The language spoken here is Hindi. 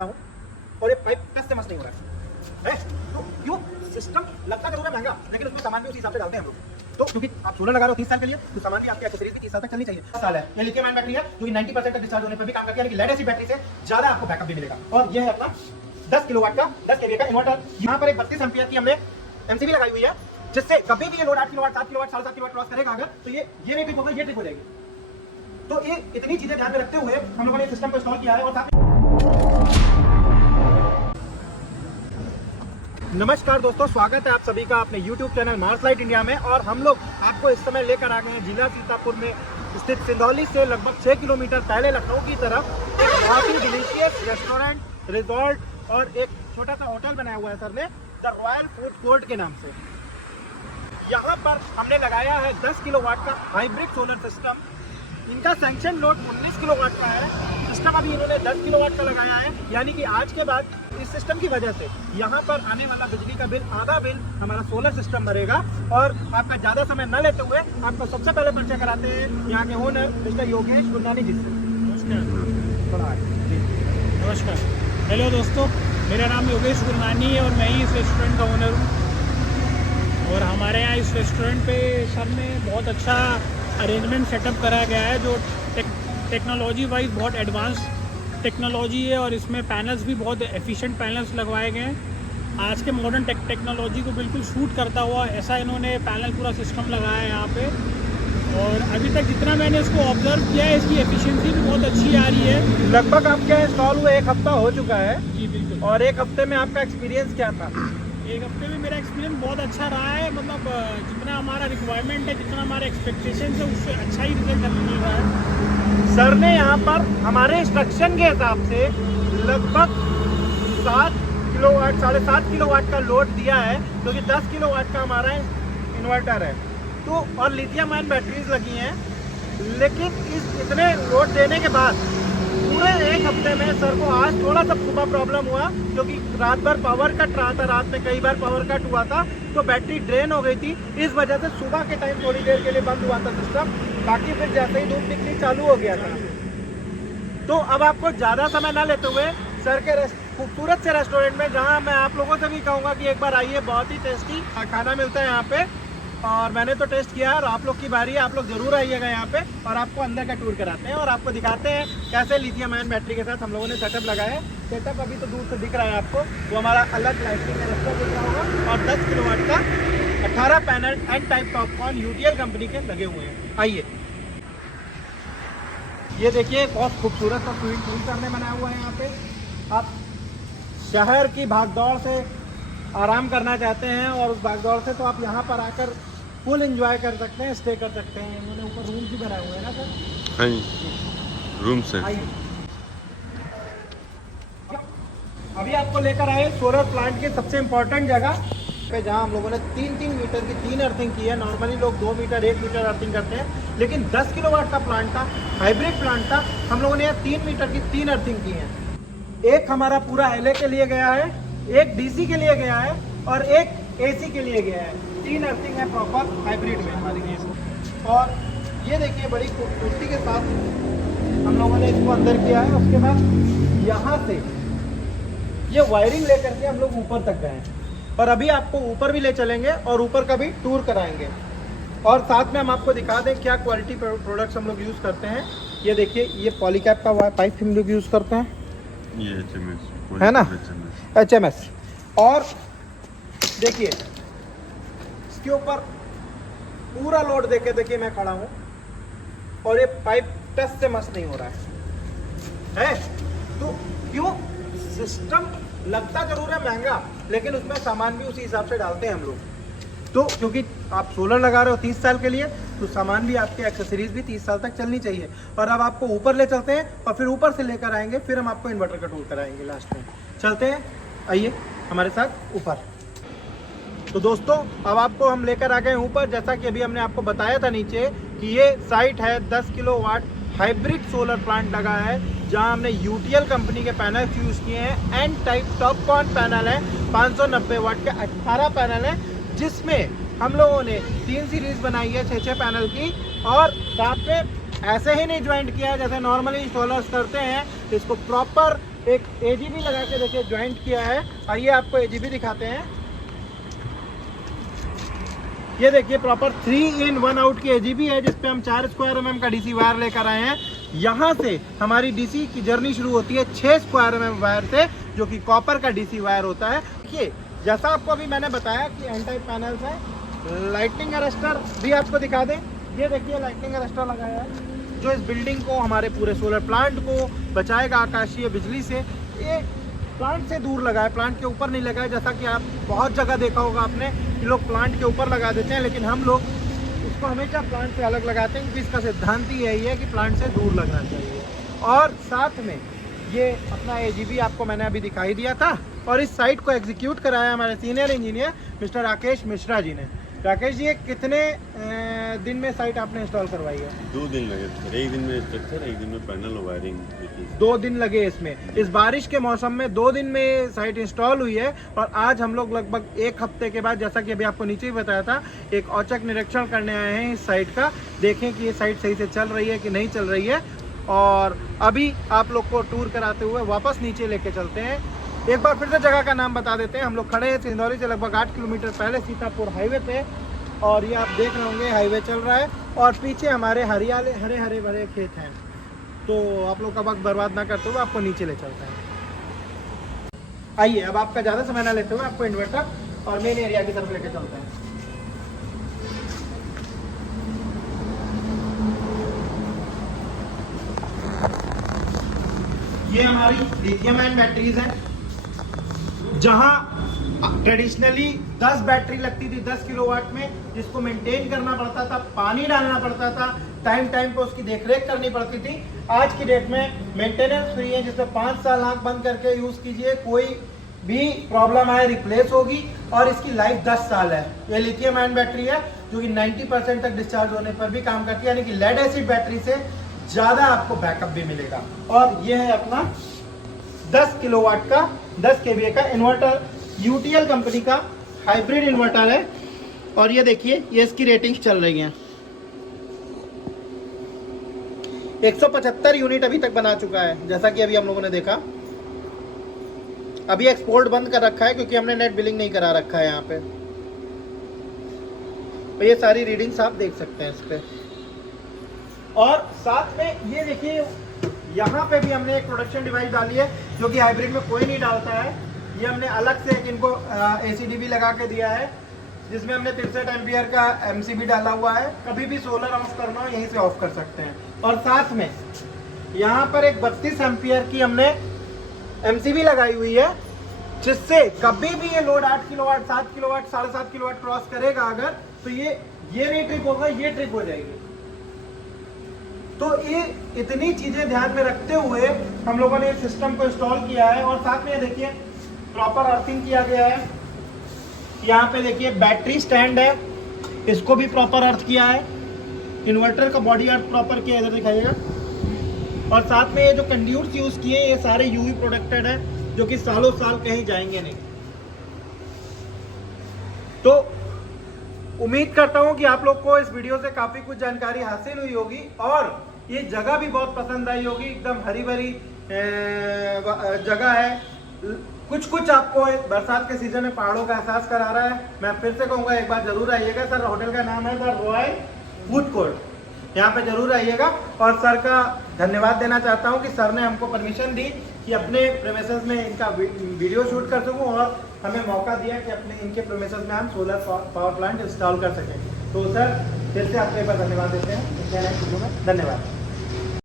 और ये पाइप टच से मस नहीं हो रहा है तो क्यों सिस्टम लगता जरूर है महंगा, लेकिन उसमें सामान भी उसी हिसाब से डालते हैं हम लोग। तो क्योंकि आप सोलर लगा रहे हो 30 साल के लिए, तो सामान भी आपकी एक्सेसरीज भी 30 साल तक चलनी चाहिए। 10 साल है, ये लिथियम आयन बैटरी है जो कि 90% तक डिस्चार्ज होने पर भी काम करती है, लेकिन लेड एसिड बैटरी से ज्यादा आपको बैकअप भी मिलेगा। और ये है अपना 10 किलोवाट का 10 केवीए का इन्वर्टर। यहाँ पर एक 32 एम्पीयर की हमने एमसीबी लगाई हुई है, जिससे कभी भी ये load 8 kilowatt 7 kilowatt 7.5 kilowatt cross करेगा अगर, तो ये नहीं ट्रिप होगा, ये ट्रिप हो जाएगी। तो ये इतनी चीजें ध्यान में रखते हुए हम लोगों ने सिस्टम को इंस्टॉल किया है। और नमस्कार दोस्तों, स्वागत है आप सभी का अपने YouTube channel Mars light India में। और हम लोग आपको इस समय लेकर आ गए हैं जिला सीतापुर में स्थित सिंधौली से लगभग 6 किलोमीटर पहले लखनऊ की तरफ एक बहुत ही डिलीशियस रेस्टोरेंट, रिजॉर्ट और एक छोटा सा होटल बनाया हुआ है सर ने, द रॉयल फूड कोर्ट के नाम से। यहाँ पर हमने लगाया है 10 किलोवाट का हाइब्रिड सोलर सिस्टम। इनका सैंक्शन लोड 19 किलोवाट का है। सिस्टम अभी इन्होंने 10 किलोवाट का लगाया है, यानी कि आज के बाद इस सिस्टम की वजह से यहाँ पर आने वाला बिजली का बिल आधा बिल हमारा सोलर सिस्टम भरेगा। और आपका ज़्यादा समय न लेते हुए आपको सबसे पहले परिचय कराते हैं यहाँ के ओनर मिस्टर योगेश गुरनानी जी से। नमस्कार। हेलो दोस्तों, मेरा नाम योगेश गुरनानी है और मैं ही इस रेस्टोरेंट का ओनर हूँ। और हमारे यहाँ इस रेस्टोरेंट पे सर ने बहुत अच्छा अरेंजमेंट सेटअप कराया गया है, जो टेक्नोलॉजी वाइज बहुत एडवांस टेक्नोलॉजी है। और इसमें पैनल्स भी बहुत एफिशिएंट पैनल्स लगवाए गए हैं। आज के मॉडर्न टेक्नोलॉजी को बिल्कुल सूट करता हुआ ऐसा इन्होंने पैनल पूरा सिस्टम लगाया है यहाँ पे। और अभी तक जितना मैंने इसको ऑब्जर्व किया है, इसकी एफिशिएंसी भी बहुत अच्छी आ रही है। लगभग आपके इंस्टॉल हुए 1 हफ्ता हो चुका है जी बिल्कुल। और 1 हफ्ते में आपका एक्सपीरियंस क्या था? 1 हफ्ते में मेरा एक्सपीरियंस बहुत अच्छा रहा है। मतलब जितना हमारा रिक्वायरमेंट है, जितना हमारे एक्सपेक्टेशन है, उससे अच्छा ही रिजल्ट हमें मिल रहा है। सर ने यहाँ पर हमारे इंस्ट्रक्शन के हिसाब से लगभग 7 किलोवाट 7.5 किलोवाट का लोड दिया है, क्योंकि 10 किलोवाट का हमारा इन्वर्टर है। तो और लिथियम आयन बैटरीज लगी हैं, लेकिन इस इतने लोड देने के बाद पूरे 1 हफ्ते में सर को आज थोड़ा सा सुबह प्रॉब्लम हुआ, क्योंकि रात भर पावर कट रहा था। रात में कई बार पावर कट हुआ था, तो बैटरी ड्रेन हो गई थी। इस वजह से सुबह के टाइम थोड़ी देर के लिए बंद हुआ था सिस्टम। बाकी फिर जैसे ही धूप निकली चालू हो गया था। तो अब आपको ज़्यादा समय ना लेते हुए सर के खूबसूरत से रेस्टोरेंट में, जहाँ मैं आप लोगों से भी कहूँगा कि एक बार आइए, बहुत ही टेस्टी खाना मिलता है यहाँ पे। और मैंने तो टेस्ट किया है, और आप लोग की बारी है, आप लोग जरूर आइएगा यहाँ पे। और आपको अंदर का टूर कराते हैं और आपको दिखाते हैं कैसे लिथियम आयन बैटरी के साथ हम लोगों ने सेटअप लगाया है। सेटअप अभी तो दूर से दिख रहा है आपको, वो हमारा अलग लाइटिंग में रास्ता दिख रहा होगा। और 10 किलोवाट का 18 panel N type topcon UTL company के लगे हुए हैं। आइए, ये देखिए बहुत खूबसूरत सा स्विमिंग पूल हमने बनाया हुआ है यहाँ पे। आप शहर की भागदौड़ से आराम करना चाहते हैं और उस भागदौड़ से, तो आप यहाँ पर आकर फुल एंजॉय कर सकते हैं, स्टे कर सकते हैं। इन्होंने ऊपर रूम भी बनाए हुए हैं ना सर? हाँ जी, रूम से। आइए, अभी आपको लेकर आए सोलर प्लांट की सबसे इम्पोर्टेंट जगह पे, जहाँ हम लोगों ने 3-3 मीटर की 3 अर्थिंग की है। नॉर्मली लोग 2 मीटर 1 मीटर अर्थिंग करते हैं, लेकिन 10 किलोवाट का प्लांट था, हाइब्रिड प्लांट था। हम लोगों ने यहाँ 3 मीटर की 3 अर्थिंग की है। एक हमारा पूरा LA के लिए गया है, एक DC के लिए गया है और एक AC के लिए गया है। 3 अर्थिंग है प्रॉपर हाइब्रिड में हमारी केस। और ये देखिए बड़ी खूबसूरती के साथ हम लोगों ने इसको अंदर किया है। उसके बाद यहाँ से ये वायरिंग लेकर के हम लोग ऊपर तक गए हैं, और अभी आपको ऊपर भी ले चलेंगे और ऊपर का भी टूर कराएंगे। और साथ में हम आपको दिखा दें क्या क्वालिटी प्रोडक्ट्स हम लोग यूज़ करते हैं। ये देखिए, ये पॉलीकैप का पाइप हम लोग यूज़ करते हैं, ये HMS है ना, HMS। और देखिए इसके ऊपर पूरा लोड देके देखिए मैं खड़ा हूँ, और ये पाइप टच से मस नहीं हो रहा है। तो क्यों सिस्टम लगता जरूर है महंगा, लेकिन उसमें सामान भी उसी हिसाब से डालते हैं हम लोग। तो क्योंकि आप सोलर लगा रहे हो 30 साल के लिए, तो सामान भी आपके एक्सेसरीज भी 30 साल तक चलनी चाहिए। और अब आपको ऊपर ले चलते हैं, और फिर ऊपर से लेकर आएंगे, फिर हम आपको इन्वर्टर का टूर कराएंगे लास्ट में। चलते हैं, आइए हमारे साथ ऊपर। तो दोस्तों, अब आपको हम लेकर आ गए ऊपर। जैसा कि अभी हमने आपको बताया था नीचे कि ये साइट है 10 किलोवाट हाइब्रिड सोलर प्लांट लगा है, जहां हमने यूटीएल कंपनी के पैनल यूज़ किए हैं। एन टाइप टॉपकॉर्न पैनल है, 590 वाट के 18 पैनल है, जिसमें हम लोगों ने 3 सीरीज बनाई है 6-6 पैनल की। और साथ में ऐसे ही नहीं ज्वाइंट किया जैसे नॉर्मली सोलर्स करते हैं, इसको प्रॉपर एक AGB लगा के देखिए ज्वाइंट किया है। आइए आपको AGB दिखाते हैं। ये देखिए प्रॉपर 3 in 1 out की AGB है, जिसपे हम 4 स्क्वायर mm का DC वायर लेकर आए हैं। यहाँ से हमारी DC की जर्नी शुरू होती है 6 स्क्वायर mm वायर से, जो कि कॉपर का DC वायर होता है। देखिए जैसा आपको अभी मैंने बताया कि एन टाइप पैनल्स है, लाइटनिंग अरेस्टर भी आपको दिखा दें। ये देखिए लाइटनिंग अरेस्टर लगाया है, जो इस बिल्डिंग को, हमारे पूरे सोलर प्लांट को बचाएगा आकाशीय बिजली से। ये प्लांट से दूर लगा है, प्लांट के ऊपर नहीं लगा है। जैसा कि आप बहुत जगह देखा होगा आपने कि लोग प्लांट के ऊपर लगा देते हैं, लेकिन हम लोग इसको हमेशा प्लांट से अलग लगाते हैं, क्योंकि इसका सिद्धांत ही यही है कि प्लांट से दूर लगना चाहिए। और साथ में ये अपना AGB आपको मैंने अभी दिखाई दिया था, और इस साइट को एग्जीक्यूट कराया हमारे senior engineer mister Rakesh Mishra ji ने। राकेश जी, कितने दिन में साइट आपने इंस्टॉल करवाई है? 2 दिन लगे थे, एक दिन में स्ट्रक्चर, एक दिन में पैनल और वायरिंग। 2 दिन लगे इसमें। इस बारिश के मौसम में 2 दिन में साइट इंस्टॉल हुई है। और आज हम लोग लगभग 1 हफ्ते के बाद, जैसा कि अभी आपको नीचे ही बताया था, एक औचक निरीक्षण करने आए हैं इस साइट का। देखें कि ये साइट सही से चल रही है कि नहीं चल रही है। और अभी आप लोग को टूर कराते हुए वापस नीचे लेके चलते हैं। एक बार फिर से जगह का नाम बता देते हैं। हम लोग खड़े हैं सिंधौली से लगभग 8 किलोमीटर पहले सीतापुर हाईवे पे, और ये आप देख रहे होंगे हाईवे चल रहा है, और पीछे हमारे हरियाले हरे भरे खेत हैं। तो आप लोग का वक्त बर्बाद ना करते हुए आपको नीचे ले चलते हैं। आइए, अब आपका ज़्यादा समय ना लेते हुए आपको इन्वर्टर और मेन एरिया की तरफ लेके चलते हैं। ये हमारी लिथियम आयन बैटरीज हैं, जहां ट्रेडिशनली 10 बैटरी लगती थी 10 किलोवाट में, जिसको मेंटेन करना पड़ता था, पानी डालना पड़ता था, टाइम पे उसकी देखरेख करनी पड़ती थी। आज की डेट में मेंटेनेंस फ्री है, जिसमें 5 साल आंख बंद करके यूज कीजिए, कोई भी प्रॉब्लम आए रिप्लेस होगी, और इसकी लाइफ 10 साल है। ये लिथियम आयन बैटरी है, जो कि 90% तक डिस्चार्ज होने पर भी काम करती है, यानी कि लेड एसिड बैटरी से ज़्यादा आपको बैकअप भी मिलेगा। और ये है अपना 10 किलोवाट का 10 kVA का इन्वर्टर, UTL कंपनी का हाइब्रिड इन्वर्टर है। और ये देखिए, ये इसकी रेटिंग्स चल रही हैं। 175 यूनिट अभी तक बना चुका है, जैसा कि अभी हम लोगों ने देखा। अभी एक्सपोर्ट बंद कर रखा है, क्योंकि हमने नेट बिलिंग नहीं करा रखा है यहाँ पे। तो ये सारी रीडिंग्स आप देख सकते हैं इस पे। और साथ में ये देखिए, यहाँ पे भी हमने एक प्रोडक्शन डिवाइस डाली है, जो कि हाइब्रिड में कोई नहीं डालता है। ये हमने अलग से एक इनको ACDB लगा के दिया है, जिसमें हमने 63 एम्पियर का MCB डाला हुआ है। कभी भी सोलर ऑफ करना हो यहीं से ऑफ कर सकते हैं। और साथ में यहाँ पर एक 32 एम्पियर की हमने MCB लगाई हुई है, जिससे कभी भी ये load 8 kilowatt 7 kilowatt 7.5 kilowatt cross करेगा अगर, तो ये नहीं ट्रिप होगा, ये ट्रिप हो जाएगी। तो ये इतनी चीजें ध्यान में रखते हुए हम लोगों ने इस सिस्टम को इंस्टॉल किया है। और साथ में देखिए प्रॉपर अर्थिंग किया गया है। यहाँ पे देखिए बैटरी स्टैंड है, इसको भी प्रॉपर अर्थ किया है। इन्वर्टर का बॉडी अर्थ प्रॉपर किया, इधर दिखाइएगा। और साथ में ये जो कंड्यूट्स यूज किए, ये सारे UV प्रोटेक्टेड है, जो कि सालों साल कहीं जाएंगे नहीं। तो उम्मीद करता हूं कि आप लोग को इस वीडियो से काफी कुछ जानकारी हासिल हुई होगी, और ये जगह भी बहुत पसंद आई होगी। एकदम हरी भरी जगह है। कुछ आपको बरसात के सीजन में पहाड़ों का एहसास करा रहा है। मैं फिर से कहूँगा, एक बार जरूर आइएगा। सर, होटल का नाम है द रॉयल फूड कोर्ट, यहाँ पे जरूर आइएगा। और सर का धन्यवाद देना चाहता हूँ कि सर ने हमको परमिशन दी कि अपने प्रेमिसेस में इनका वीडियो शूट कर सकूँ, और हमें मौका दिया कि अपने इनके प्रेमिसेस में हम सोलर पावर प्लांट इंस्टॉल कर सकें। तो सर, फिर से आपको एक बार धन्यवाद देते हैं। धन्यवाद।